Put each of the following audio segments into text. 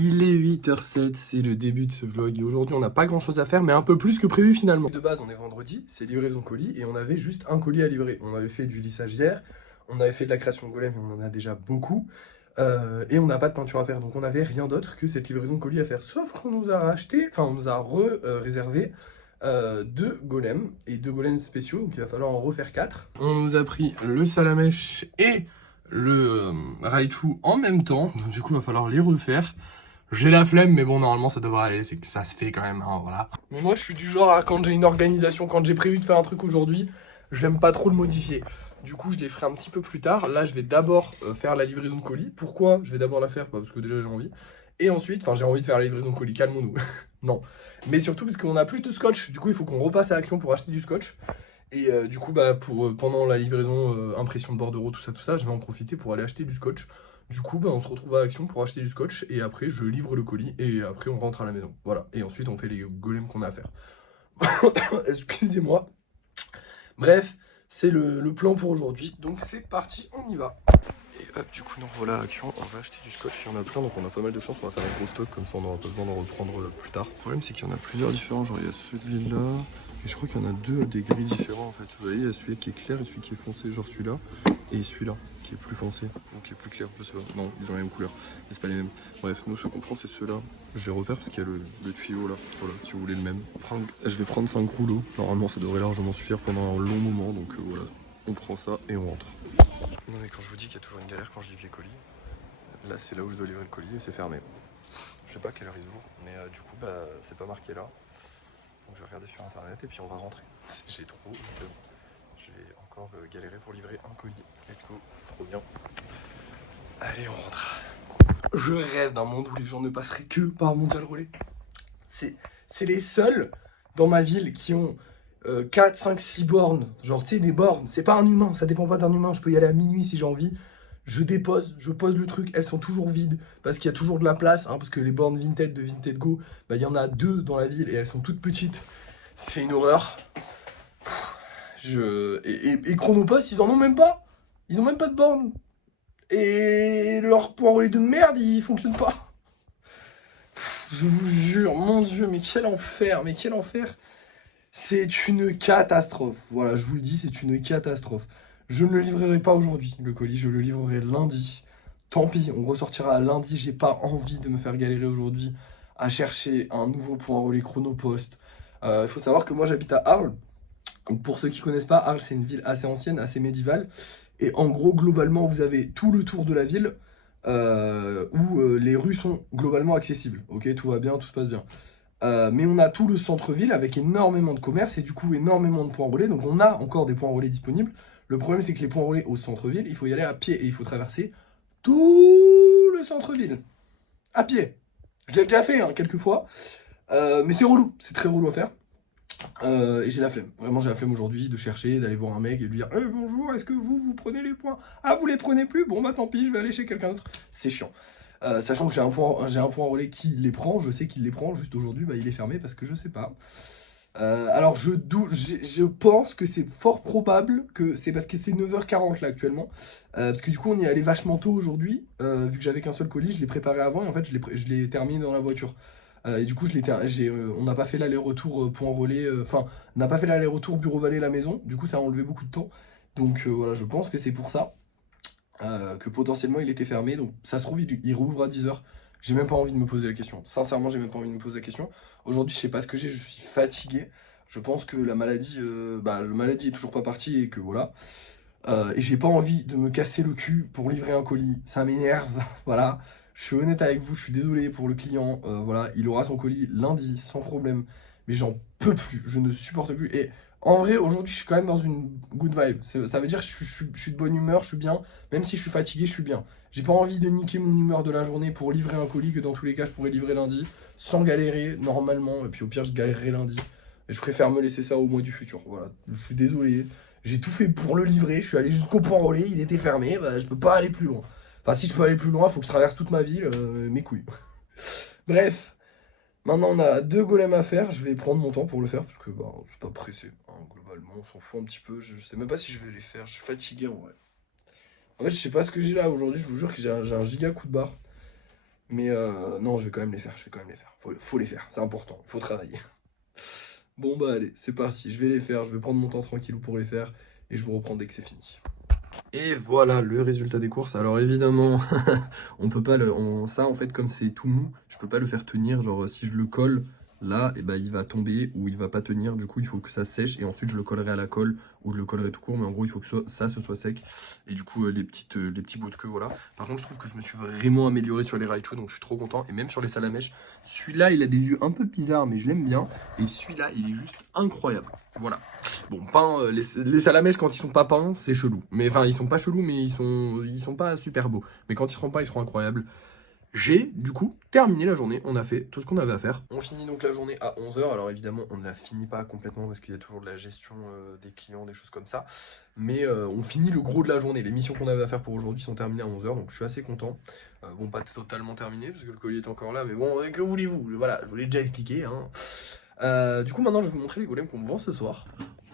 Il est 8h07, c'est le début de ce vlog et aujourd'hui on n'a pas grand chose à faire mais un peu plus que prévu finalement. De base on est vendredi, c'est livraison colis et on avait juste un colis à livrer. On avait fait du lissage hier, on avait fait de la création de golem et on en a déjà beaucoup. Et on n'a pas de peinture à faire donc on n'avait rien d'autre que cette livraison de colis à faire. Sauf qu'on nous a acheté, enfin on nous a réservé deux golems et deux golems spéciaux donc il va falloir en refaire 4. On nous a pris le salamèche et le Raichu en même temps donc du coup il va falloir les refaire. J'ai la flemme, mais bon, normalement, ça devrait aller. C'est que ça se fait quand même, hein, voilà. Mais moi, je suis du genre à quand j'ai une organisation, quand j'ai prévu de faire un truc aujourd'hui, j'aime pas trop le modifier. Du coup, je les ferai un petit peu plus tard. Là, je vais d'abord faire la livraison de colis. Pourquoi je vais d'abord la faire? Parce que déjà, j'ai envie. Et ensuite, enfin, j'ai envie de faire la livraison de colis. Calmons-nous. Non. Mais surtout parce qu'on n'a plus de scotch. Du coup, il faut qu'on repasse à l'action pour acheter du scotch. Et du coup, bah, pendant la livraison, impression de bordereau, tout ça, je vais en profiter pour aller acheter du scotch. Du coup, bah, on se retrouve à Action pour acheter du scotch et après je livre le colis et après on rentre à la maison. Voilà. Et ensuite on fait les golems qu'on a à faire. Excusez-moi. Bref, c'est le plan pour aujourd'hui. Donc c'est parti, on y va. Et hop, du coup, nous voilà à Action. On va acheter du scotch. Il y en a plein, donc on a pas mal de chance. On va faire un gros stock, comme ça on n'aura pas besoin d'en reprendre plus tard. Le problème, c'est qu'il y en a plusieurs différents. Genre, il y a celui-là. Et je crois qu'il y en a deux des gris différents en fait. Vous voyez, il y a celui qui est clair et celui qui est foncé, genre celui-là. Et celui-là, qui est plus foncé, ou qui est plus clair, je sais pas. Non, ils ont la même couleur, mais c'est pas les mêmes. Bref, nous, ce qu'on prend, c'est ceux-là. Je les repère parce qu'il y a le tuyau là. Voilà, si vous voulez le même. Je vais prendre 5 rouleaux. Normalement, ça devrait largement suffire pendant un long moment. Donc voilà, on prend ça et on rentre. Non, mais quand je vous dis qu'il y a toujours une galère quand je livre les colis, là, c'est là où je dois livrer le colis et c'est fermé. Je sais pas à quelle heure ils ouvrent, mais du coup, bah, c'est pas marqué là. Donc je vais regarder sur internet et puis on va rentrer. J'ai trop, c'est bon. Je vais encore galérer pour livrer un colis. Let's go, trop bien. Allez, on rentre. Je rêve d'un monde où les gens ne passeraient que par Mondial Relais. C'est les seuls dans ma ville qui ont 4, 5, 6 bornes. Genre, tu sais, des bornes. C'est pas un humain, ça dépend pas d'un humain. Je peux y aller à minuit si j'ai envie. Je dépose, je pose le truc, elles sont toujours vides parce qu'il y a toujours de la place, hein, parce que les bornes Vinted de Vinted Go, bah, il y en a 2 dans la ville et elles sont toutes petites. C'est une horreur. Et Chronopost, ils en ont même pas. Ils ont même pas de borne. Et leur point relais de merde, il fonctionne pas. Je vous jure, mon dieu, mais quel enfer, mais quel enfer. C'est une catastrophe. Voilà, je vous le dis, c'est une catastrophe. Je ne le livrerai pas aujourd'hui, le colis, je le livrerai lundi. Tant pis, on ressortira lundi. J'ai pas envie de me faire galérer aujourd'hui à chercher un nouveau point relais Chronopost. Il faut savoir que moi j'habite à Arles. Donc pour ceux qui connaissent pas, Arles c'est une ville assez ancienne, assez médiévale. Et en gros, globalement, vous avez tout le tour de la ville où les rues sont globalement accessibles. Ok, tout va bien, tout se passe bien. Mais on a tout le centre-ville avec énormément de commerces et du coup énormément de points relais. Donc on a encore des points relais disponibles. Le problème c'est que les points relais au centre-ville, il faut y aller à pied et il faut traverser tout le centre-ville. À pied. Je l'ai déjà fait hein, quelques fois. Mais c'est relou, c'est très relou à faire. Et j'ai la flemme, vraiment j'ai la flemme aujourd'hui de chercher, d'aller voir un mec et de lui dire bonjour, est-ce que vous prenez les points? Ah, vous les prenez plus? Bon bah tant pis, je vais aller chez quelqu'un d'autre. C'est chiant. Sachant que j'ai un point relais qui les prend, je sais qu'il les prend, juste aujourd'hui bah, il est fermé parce que je sais pas. Alors je pense que c'est fort probable que c'est parce que c'est 9h40 là actuellement. Parce que du coup on y est allé vachement tôt aujourd'hui, vu que j'avais qu'un seul colis, je l'ai préparé avant et en fait je l'ai terminé dans la voiture. Et du coup, on n'a pas fait l'aller-retour point relais, enfin, on n'a pas fait l'aller-retour bureau Vallée la maison. Du coup, ça a enlevé beaucoup de temps. Donc voilà, je pense que c'est pour ça que potentiellement il était fermé. Donc ça se trouve, il rouvre à 10h. J'ai même pas envie de me poser la question. Sincèrement, j'ai même pas envie de me poser la question. Aujourd'hui, je sais pas ce que j'ai, je suis fatigué. Je pense que la maladie est toujours pas partie et que voilà. Et j'ai pas envie de me casser le cul pour livrer un colis. Ça m'énerve, voilà. Je suis honnête avec vous, je suis désolé pour le client. Voilà, il aura son colis lundi, sans problème. Mais j'en peux plus, je ne supporte plus. Et en vrai, aujourd'hui, je suis quand même dans une good vibe. Ça veut dire que je suis de bonne humeur, je suis bien. Même si je suis fatigué, je suis bien. J'ai pas envie de niquer mon humeur de la journée pour livrer un colis que dans tous les cas, je pourrais livrer lundi, sans galérer normalement. Et puis au pire, je galérerai lundi. Et je préfère me laisser ça au mois du futur. Voilà, je suis désolé. J'ai tout fait pour le livrer, je suis allé jusqu'au point relais, il était fermé, bah, je peux pas aller plus loin. Enfin, si je peux aller plus loin, il faut que je traverse toute ma ville, mes couilles. Bref, maintenant on a 2 golems à faire, je vais prendre mon temps pour le faire, parce que bah, c'est pas pressé. Hein, globalement, on s'en fout un petit peu, je sais même pas si je vais les faire, je suis fatigué en vrai. En fait, je sais pas ce que j'ai là aujourd'hui, je vous jure que j'ai un giga coup de barre. Mais non, je vais quand même les faire, je vais quand même les faire. Faut les faire, c'est important, faut travailler. Bon bah allez, c'est parti, je vais les faire, je vais prendre mon temps tranquillou pour les faire, et je vous reprends dès que c'est fini. Et voilà le résultat des courses. Alors évidemment, on peut pas ça en fait comme c'est tout mou, je peux pas le faire tenir. Genre si je le colle là, et ben il va tomber ou il va pas tenir. Du coup il faut que ça sèche et ensuite je le collerai à la colle ou je le collerai tout court. Mais en gros il faut que ça se soit sec. Et du coup les petits bouts de queue voilà. Par contre je trouve que je me suis vraiment amélioré sur les Raichu donc je suis trop content. Et même sur les salamèches, celui-là il a des yeux un peu bizarres mais je l'aime bien. Et celui-là il est juste incroyable. Voilà. Bon, peint, les salamèches quand ils sont pas peints, c'est chelou. Mais enfin, ils sont pas chelous, mais ils sont pas super beaux. Mais quand ils seront peints, ils seront incroyables. J'ai du coup terminé la journée, on a fait tout ce qu'on avait à faire. On finit donc la journée à 11h, alors évidemment on ne la finit pas complètement parce qu'il y a toujours de la gestion des clients, des choses comme ça. Mais on finit le gros de la journée, les missions qu'on avait à faire pour aujourd'hui sont terminées à 11h, donc je suis assez content. Bon, pas totalement terminé parce que le colis est encore là, mais bon, que voulez-vous? Voilà, je vous l'ai déjà expliqué. Hein. Du coup maintenant je vais vous montrer les golems qu'on me vend ce soir.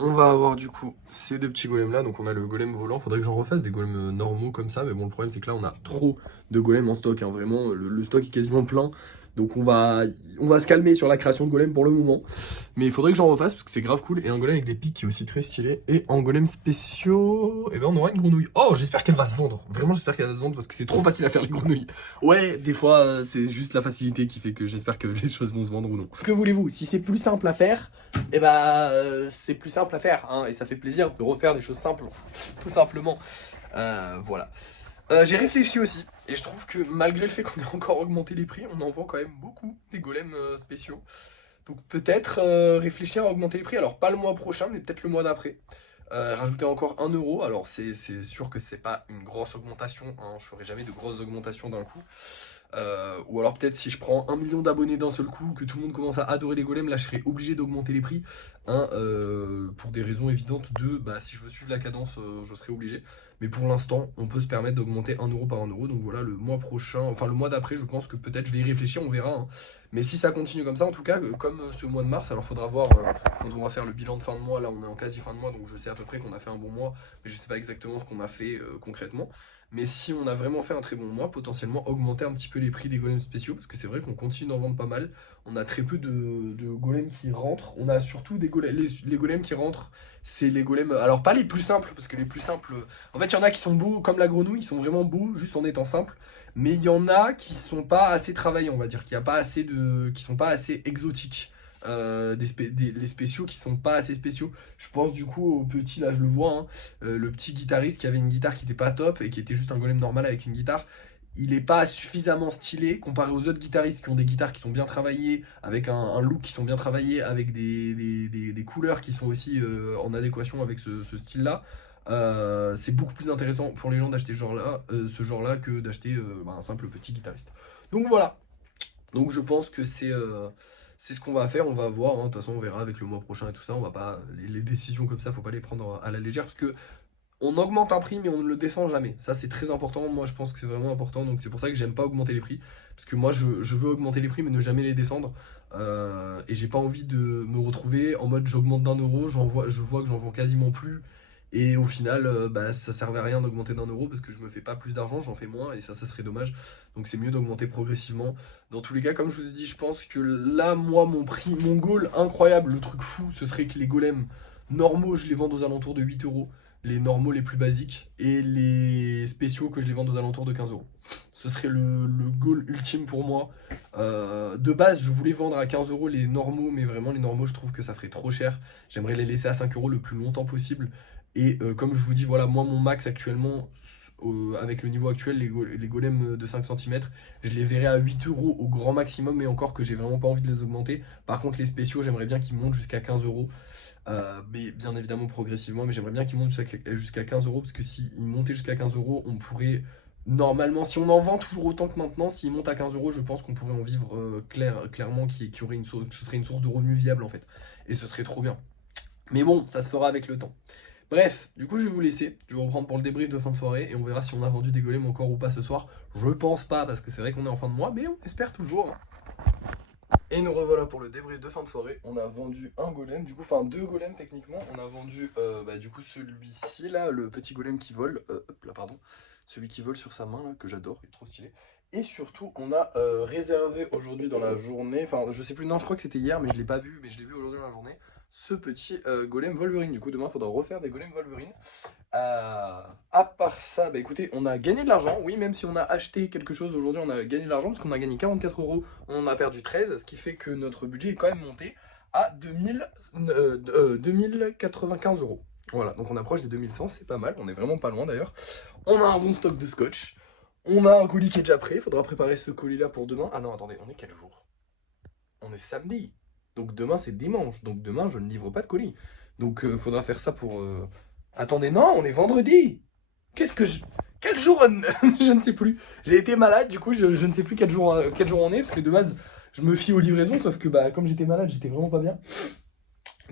On va avoir du coup ces deux petits golems là, donc on a le golem volant, faudrait que j'en refasse des golems normaux comme ça, mais bon le problème c'est que là on a trop de golems en stock, hein. Vraiment le stock est quasiment plein, donc on va se calmer sur la création de golems pour le moment, mais il faudrait que j'en refasse parce que c'est grave cool, et un golem avec des pics qui est aussi très stylé, et en golem spéciaux, et ben on aura une grenouille. Oh j'espère qu'elle va se vendre, vraiment j'espère qu'elle va se vendre parce que c'est trop facile à faire les grenouilles. Ouais des fois c'est juste la facilité qui fait que j'espère que les choses vont se vendre ou non. Que voulez-vous, si c'est plus simple à faire, et bah c'est plus simple à faire, hein, et ça fait plaisir de refaire des choses simples, tout simplement. Voilà. J'ai réfléchi aussi, et je trouve que malgré le fait qu'on ait encore augmenté les prix, on en vend quand même beaucoup des golems spéciaux. Donc peut-être réfléchir à augmenter les prix, alors pas le mois prochain, mais peut-être le mois d'après. Rajouter encore 1 euro, alors c'est sûr que c'est pas une grosse augmentation, hein, je ferai jamais de grosses augmentations d'un coup. Ou alors peut-être si je prends 1 million d'abonnés d'un seul coup, que tout le monde commence à adorer les golems, là je serai obligé d'augmenter les prix, hein, pour des raisons évidentes de, bah si je veux suivre la cadence, je serai obligé. Mais pour l'instant, on peut se permettre d'augmenter 1 euro par 1 euro, donc voilà, le mois prochain, enfin le mois d'après, je pense que peut-être je vais y réfléchir, on verra. Hein. Mais si ça continue comme ça, en tout cas, comme ce mois de mars, alors faudra voir quand on va faire le bilan de fin de mois, là on est en quasi fin de mois, donc je sais à peu près qu'on a fait un bon mois, mais je sais pas exactement ce qu'on a fait concrètement. Mais si on a vraiment fait un très bon mois, potentiellement augmenter un petit peu les prix des golems spéciaux, parce que c'est vrai qu'on continue d'en vendre pas mal. On a très peu de golems qui rentrent. On a surtout des golems, les golems qui rentrent, c'est les golems, alors pas les plus simples, parce que les plus simples, en fait il y en a qui sont beaux comme la grenouille, ils sont vraiment beaux juste en étant simples. Mais il y en a qui sont pas assez travaillés, on va dire, qu'il y a pas assez qui sont pas assez exotiques. Les spéciaux qui sont pas assez spéciaux. Je pense du coup au petit, là je le vois, hein, le petit guitariste qui avait une guitare qui était pas top et qui était juste un golem normal avec une guitare. Il est pas suffisamment stylé comparé aux autres guitaristes qui ont des guitares qui sont bien travaillées, avec un look qui sont bien travaillés, avec des couleurs qui sont aussi en adéquation avec ce style-là. C'est beaucoup plus intéressant pour les gens d'acheter ce genre-là que d'acheter un simple petit guitariste. Donc voilà. Donc je pense que c'est ce qu'on va faire, on va voir, hein. De toute façon on verra avec le mois prochain et tout ça, on va pas, les décisions comme ça, faut pas les prendre à la légère, parce que on augmente un prix mais on ne le descend jamais, ça c'est très important, moi je pense que c'est vraiment important, donc c'est pour ça que j'aime pas augmenter les prix, parce que moi je veux augmenter les prix mais ne jamais les descendre, et j'ai pas envie de me retrouver en mode j'augmente d'1 euro, je vois que j'en vends quasiment plus, et au final bah, ça servait à rien d'augmenter d'1 euro, parce que je me fais pas plus d'argent, j'en fais moins, et ça serait dommage, donc c'est mieux d'augmenter progressivement. Dans tous les cas, comme je vous ai dit, je pense que là, moi, mon prix, mon goal incroyable, le truc fou, ce serait que les golems normaux, je les vende aux alentours de 8 euros. Les normaux les plus basiques. Et les spéciaux, que je les vende aux alentours de 15 euros. Ce serait le goal ultime pour moi. De base, je voulais vendre à 15 euros les normaux, mais vraiment, les normaux, je trouve que ça ferait trop cher. J'aimerais les laisser à 5 euros le plus longtemps possible. Et comme je vous dis, voilà, moi, mon max actuellement, avec le niveau actuel, les golems de 5 cm, je les verrai à 8 euros au grand maximum, et encore que j'ai vraiment pas envie de les augmenter. Par contre, les spéciaux, j'aimerais bien qu'ils montent jusqu'à 15 euros. Mais bien évidemment progressivement, mais j'aimerais bien qu'ils montent jusqu'à 15 euros, parce que s'ils montaient jusqu'à 15 euros, on pourrait normalement, si on en vend toujours autant que maintenant, s'ils montent à 15 euros, je pense qu'on pourrait en vivre clairement, qui aurait ce serait une source de revenus viable en fait, et ce serait trop bien. Mais bon, ça se fera avec le temps. Bref, du coup je vais vous laisser, je vais reprendre pour le débrief de fin de soirée, et on verra si on a vendu des golems encore ou pas ce soir. Je pense pas, parce que c'est vrai qu'on est en fin de mois, mais on espère toujours. Et nous revoilà pour le débrief de fin de soirée. On a vendu un golem, du coup, enfin deux golems techniquement. On a vendu du coup celui-ci là, le petit golem qui vole, hop là pardon, celui qui vole sur sa main là, que j'adore, il est trop stylé. Et surtout, on a réservé aujourd'hui dans la journée, enfin je sais plus, non je crois que c'était hier mais je l'ai pas vu, mais je l'ai vu aujourd'hui dans la journée, ce petit golem Wolverine. Du coup demain il faudra refaire des golems Wolverine. À part ça, bah écoutez, on a gagné de l'argent, oui, même si on a acheté quelque chose aujourd'hui, on a gagné de l'argent parce qu'on a gagné 44 euros, on en a perdu 13, ce qui fait que notre budget est quand même monté à 2095 euros. Voilà, donc on approche des 2100, c'est pas mal, on est vraiment pas loin d'ailleurs. On a un bon stock de scotch, on a un colis qui est déjà prêt, il faudra préparer ce colis là pour demain. Ah non, attendez, on est quel jour? On est samedi, donc demain c'est dimanche, donc demain je ne livre pas de colis. Donc faudra faire ça pour... Attendez, non, on est vendredi. Qu'est-ce que je... Quel jour je ne sais plus. J'ai été malade, du coup, je ne sais plus quel jour on est, parce que de base, je me fie aux livraisons, sauf que bah, comme j'étais malade, j'étais vraiment pas bien.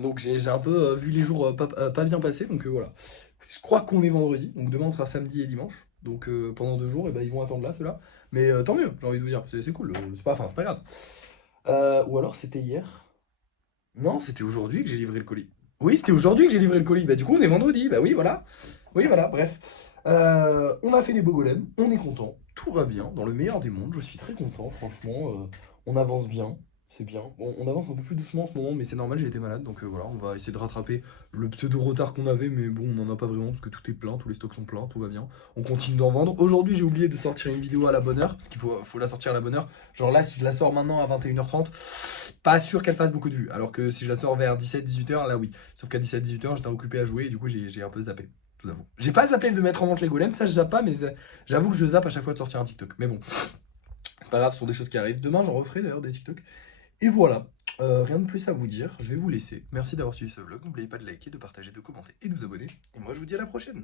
Donc j'ai un peu vu les jours pas bien passer, donc voilà. Je crois qu'on est vendredi, donc demain on sera samedi et dimanche. Donc pendant 2 jours, et bah, ils vont attendre là, ceux-là. Mais tant mieux, j'ai envie de vous dire, c'est cool, c'est pas grave. Ou alors c'était hier. Non, c'était aujourd'hui que j'ai livré le colis. Oui, c'était aujourd'hui que j'ai livré le colis. Bah, du coup, on est vendredi. Bah oui, voilà. Oui, voilà, bref. On a fait des beaux golems. On est content. Tout va bien. Dans le meilleur des mondes. Je suis très content, franchement. On avance bien. C'est bien. Bon, on avance un peu plus doucement en ce moment, mais c'est normal, j'ai été malade. Donc voilà, on va essayer de rattraper le pseudo-retard qu'on avait. Mais bon, on n'en a pas vraiment parce que tout est plein. Tous les stocks sont pleins. Tout va bien. On continue d'en vendre. Aujourd'hui, j'ai oublié de sortir une vidéo à la bonne heure. Parce faut la sortir à la bonne heure. Genre là, si je la sors maintenant à 21h30, pas sûr qu'elle fasse beaucoup de vues. Alors que si je la sors vers 17-18h, là oui. Sauf qu'à 17-18h, j'étais occupé à jouer et du coup, j'ai un peu zappé. Je vous avoue. J'ai pas zappé de mettre en vente les golems, ça je zappe pas, mais j'avoue que je zappe à chaque fois de sortir un TikTok. Mais bon, c'est pas grave, ce sont des choses qui arrivent. Demain, j'en referai d'ailleurs des TikTok. Et voilà. Rien de plus à vous dire, je vais vous laisser. Merci d'avoir suivi ce vlog. N'oubliez pas de liker, de partager, de commenter et de vous abonner. Et moi, je vous dis à la prochaine.